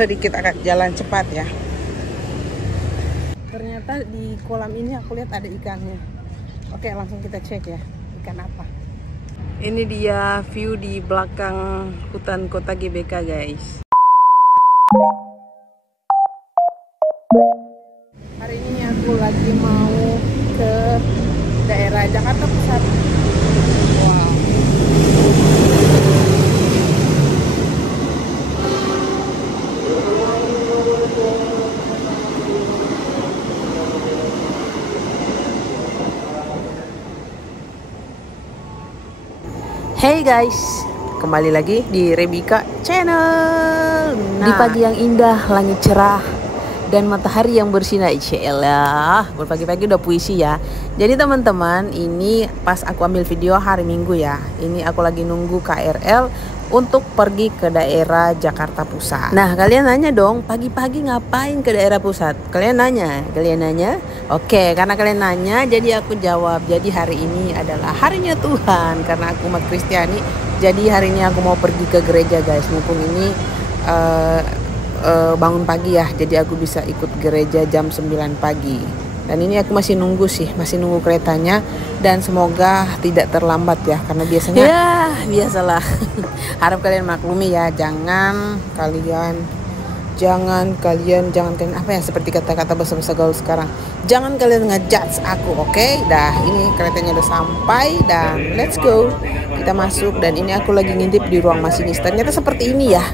sedikit agak jalan cepat ya. Ternyata di kolam ini aku lihat ada ikannya. Oke, langsung kita cek ya, ikan apa. Ini dia view di belakang hutan kota GBK guys. Hari ini aku lagi mau ke daerah Jakarta Pusat. Wow. Hey guys, kembali lagi di Rebika Channel. Di pagi yang indah, langit cerah, dan matahari yang bersinar. Insyaallah, pagi-pagi udah puisi ya. Jadi teman-teman, ini pas aku ambil video hari Minggu ya. Ini aku lagi nunggu KRL untuk pergi ke daerah Jakarta Pusat. Nah, kalian nanya dong, pagi-pagi ngapain ke daerah pusat? Kalian nanya? Oke, karena kalian nanya, jadi aku jawab. Jadi hari ini adalah harinya Tuhan, karena aku umat Kristiani. Jadi hari ini aku mau pergi ke gereja guys. Mumpung ini bangun pagi ya, jadi aku bisa ikut gereja jam 9 pagi. Dan ini aku masih nunggu keretanya, dan semoga tidak terlambat ya, karena biasanya ya biasalah. Harap kalian maklumi ya, jangan kalian apa ya, seperti kata-kata bahasa gaul sekarang, jangan kalian ngejudge aku, oke? Dah, ini keretanya udah sampai dan let's go, kita masuk. Dan ini aku lagi ngintip di ruang masinis, ternyata seperti ini ya.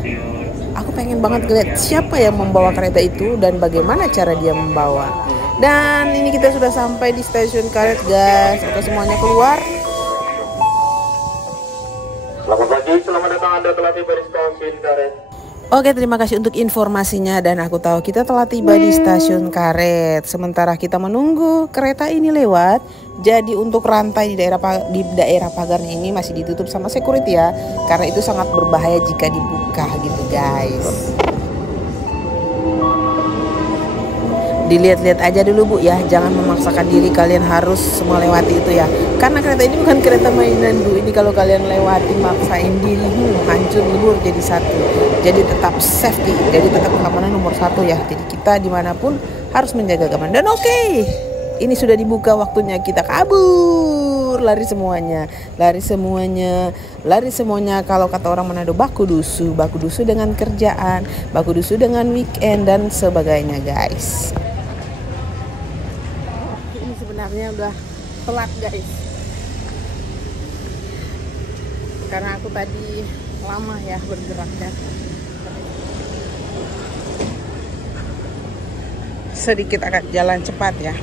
Aku pengen banget lihat siapa yang membawa kereta itu dan bagaimana cara dia membawa. Dan ini kita sudah sampai di stasiun Karet guys. Oke, semuanya keluar. Selamat pagi, selamat datang, Anda telah tiba di stasiun Karet. Oke, terima kasih untuk informasinya, dan aku tahu kita telah tiba di stasiun Karet. Sementara kita menunggu kereta ini lewat, jadi untuk rantai di daerah pagarnya ini masih ditutup sama security ya, karena itu sangat berbahaya jika dibuka gitu guys. Dilihat-lihat aja dulu Bu ya, jangan memaksakan diri kalian harus melewati itu ya, karena kereta ini bukan kereta mainan Bu. Ini kalau kalian lewati maksain diri hancur lebur jadi satu. Jadi tetap safety, jadi tetap keamanan nomor satu ya. Jadi kita dimanapun harus menjaga keamanan. Dan oke, ini sudah dibuka, waktunya kita kabur, lari semuanya. Kalau kata orang Manado, baku dusu dengan kerjaan, baku dusu dengan weekend dan sebagainya guys. Ini sebenarnya udah telat guys, karena aku tadi lama ya bergeraknya. Sedikit agak jalan cepat ya.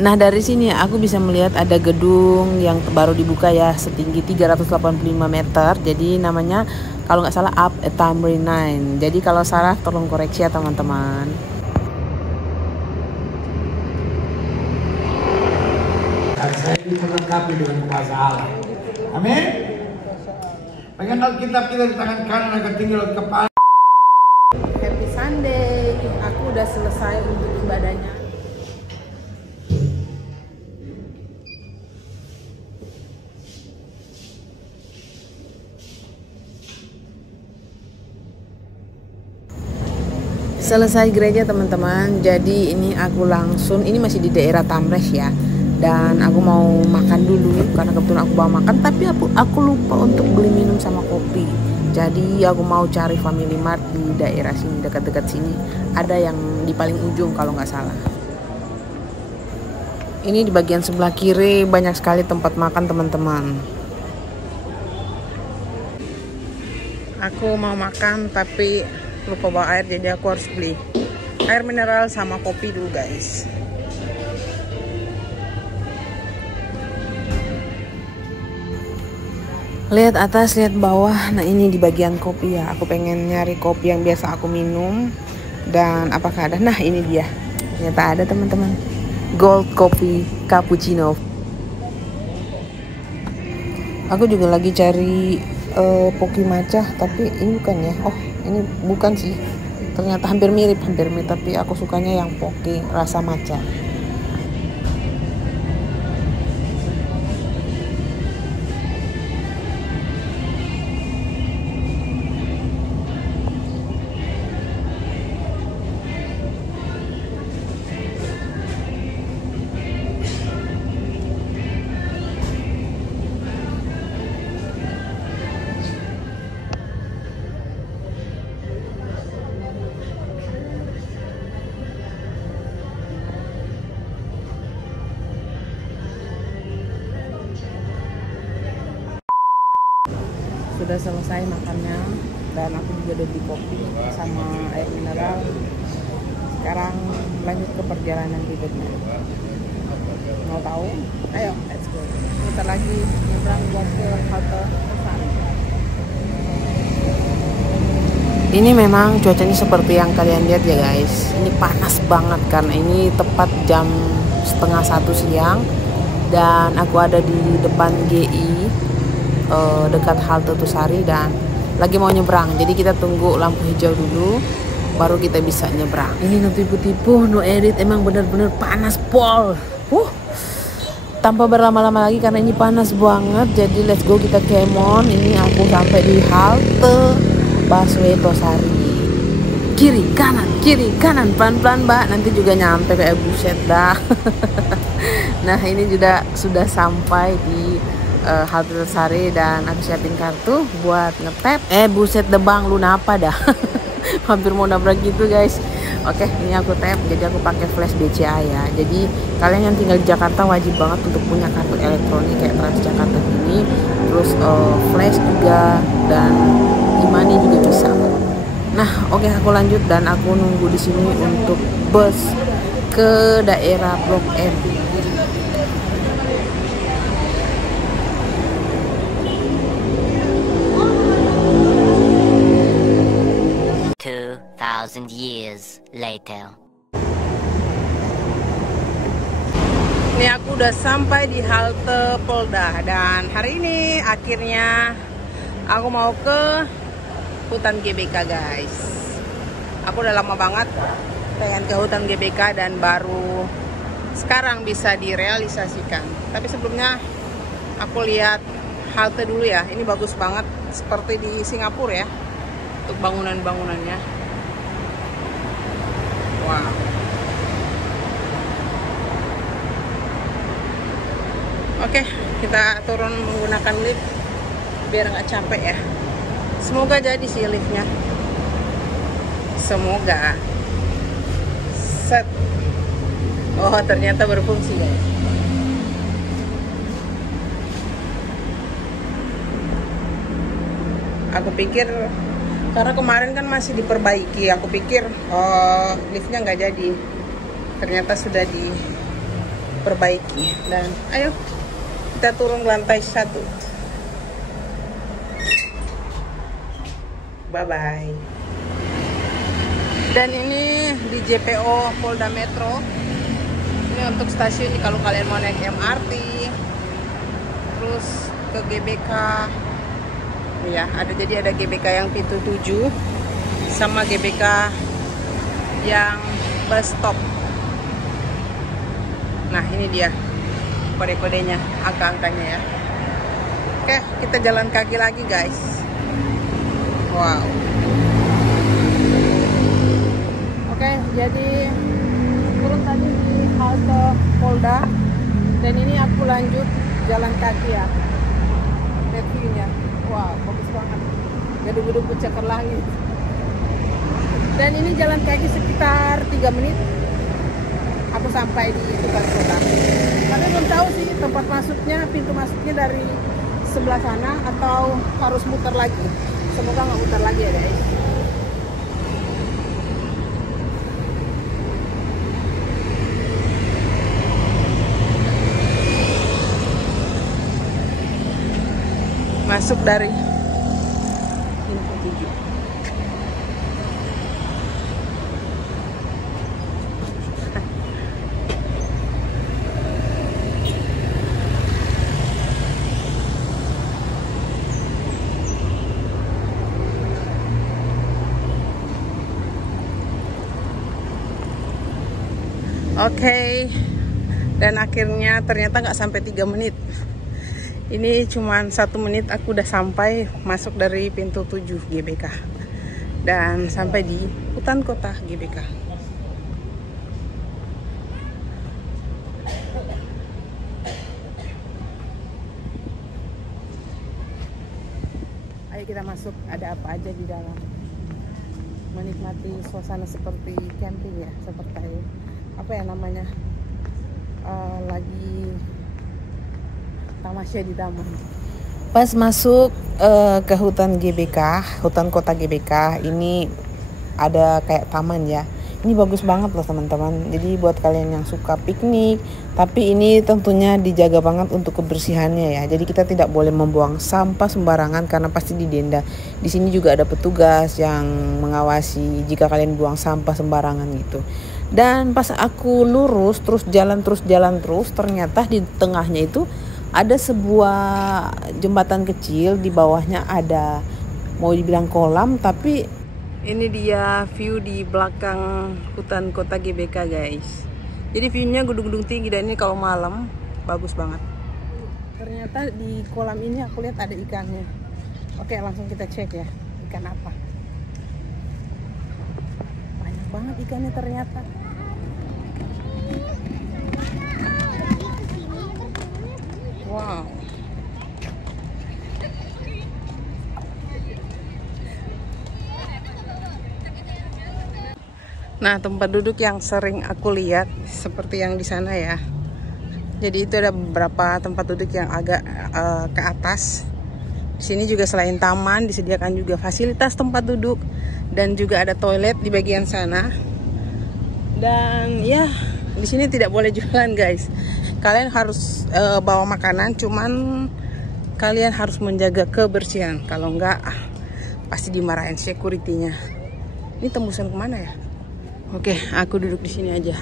Nah, dari sini aku bisa melihat ada gedung yang baru dibuka ya, setinggi 385 meter. Jadi namanya kalau nggak salah Up at Tamrin 9. Jadi kalau salah tolong koreksi ya teman-teman. Saya dilengkapi dengan pahala. Amin. Pegang Alkitab kita di tangan kanan agar tinggal kepala. Happy Sunday. Aku udah selesai untuk ibadahnya. Selesai gereja teman-teman, jadi ini aku langsung, ini masih di daerah Tamres ya, dan aku mau makan dulu karena kebetulan aku bawa makan, tapi aku lupa untuk beli minum sama kopi. Jadi aku mau cari Family Mart di daerah sini, dekat-dekat sini ada yang di paling ujung kalau nggak salah. Ini di bagian sebelah kiri banyak sekali tempat makan teman-teman. Aku mau makan tapi lupa bawa air, jadi aku harus beli air mineral sama kopi dulu guys. Lihat atas, lihat bawah. Nah, ini di bagian kopi ya, aku pengen nyari kopi yang biasa aku minum. Dan apakah ada? Nah, ini dia, ternyata ada teman-teman, Gold Coffee Cappuccino. Aku juga lagi cari Poki Matcha, tapi ini bukan ya. Oh, ini bukan sih, ternyata hampir mirip, tapi aku sukanya yang Poki rasa matcha. udah selesai makannya dan aku juga udah beli kopi sama air mineral. Sekarang lanjut ke perjalanan berikutnya. Mau tahu? Ayo, let's go. Kita lagi nyebrang buat ke halte. Ini memang cuacanya seperti yang kalian lihat ya guys. Ini panas banget karena ini tepat jam 12:30 siang dan aku ada di depan GI dekat halte Tusari dan lagi mau nyebrang. Jadi kita tunggu lampu hijau dulu baru kita bisa nyebrang. Ini tipu-tipu no edit, emang bener-bener panas pol. Tanpa berlama-lama lagi karena ini panas banget. Jadi let's go, kita kemon. Ini aku sampai di halte busway Tosari. Kiri kanan pelan-pelan mbak, nanti juga nyampe kayak buset dah. Nah ini juga sudah sampai di halte Tosari dan aku siapin kartu buat ngetap. Buset debang lu napa dah. Hampir mau nabrak gitu guys. Oke, ini aku tap, jadi aku pakai flash BCA ya. Jadi kalian yang tinggal di Jakarta wajib banget untuk punya kartu elektronik kayak Transjakarta ini. Terus flash juga dan e-money juga bisa. Nah, oke, aku lanjut dan aku nunggu di sini untuk bus ke daerah Blok M. Years later. Ini aku udah sampai di halte Polda dan hari ini akhirnya aku mau ke hutan GBK guys. Aku udah lama banget pengen ke hutan GBK dan baru sekarang bisa direalisasikan. Tapi sebelumnya aku lihat halte dulu ya. Ini bagus banget seperti di Singapura ya untuk bangunan-bangunannya. Oke, kita turun menggunakan lift biar nggak capek ya. Semoga jadi sih liftnya. Semoga. Set. Oh ternyata berfungsi guys. Aku pikir karena kemarin kan masih diperbaiki, aku pikir liftnya nggak jadi. Ternyata sudah diperbaiki. Dan ayo kita turun lantai 1. Bye bye. Dan ini di JPO Polda Metro. Ini untuk stasiun kalau kalian mau naik MRT, terus ke GBK. Ya, jadi ada GBK yang pintu 7 sama GBK yang bus stop. Nah, ini dia kode-kodenya, angka-angkanya ya. Oke, kita jalan kaki lagi, guys. Wow. Oke, jadi turun tadi di halte Polda dan ini aku lanjut jalan kaki ya. Lihat view-nya. Wah, bagus banget. Gedung-gedung pencakar langit. Dan ini jalan kaki sekitar 3 menit. Aku sampai di hutan kota. Kalian belum tahu sih tempat masuknya, pintu masuknya dari sebelah sana atau harus muter lagi. Semoga nggak muter lagi ya guys. Masuk dari pintu 7. Oke, dan akhirnya ternyata nggak sampai 3 menit. Ini cuma 1 menit aku udah sampai masuk dari pintu 7 GBK dan sampai di hutan kota GBK. Ayo kita masuk, ada apa aja di dalam. Menikmati suasana seperti camping ya, seperti apa ya namanya, lagi tamasya di taman. Pas masuk ke hutan GBK, hutan kota GBK, ini ada kayak taman ya. Ini bagus banget loh teman-teman. Jadi buat kalian yang suka piknik, tapi ini tentunya dijaga banget untuk kebersihannya ya. Jadi kita tidak boleh membuang sampah sembarangan karena pasti didenda. Di sini juga ada petugas yang mengawasi jika kalian buang sampah sembarangan gitu. Dan pas aku lurus terus jalan terus, ternyata di tengahnya itu ada sebuah jembatan kecil, di bawahnya ada mau dibilang kolam, tapi ini dia view di belakang hutan kota GBK guys. Jadi viewnya gedung-gedung tinggi dan ini kalau malam bagus banget. Ternyata di kolam ini aku lihat ada ikannya. Oke, langsung kita cek ya, ikan apa. Banyak banget ikannya ternyata. Wow. Nah, tempat duduk yang sering aku lihat seperti yang di sana ya. Jadi itu ada beberapa tempat duduk yang agak ke atas. Di sini juga selain taman disediakan juga fasilitas tempat duduk dan juga ada toilet di bagian sana. Dan ya, di sini tidak boleh jualan guys. Kalian harus bawa makanan, cuman kalian harus menjaga kebersihan. Kalau enggak pasti dimarahin security-nya. Ini tembusan kemana ya? Oke, aku duduk di sini aja.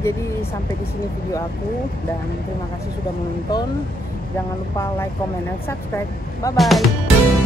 Jadi sampai di sini video aku dan terima kasih sudah menonton. Jangan lupa like, comment, dan subscribe. Bye bye.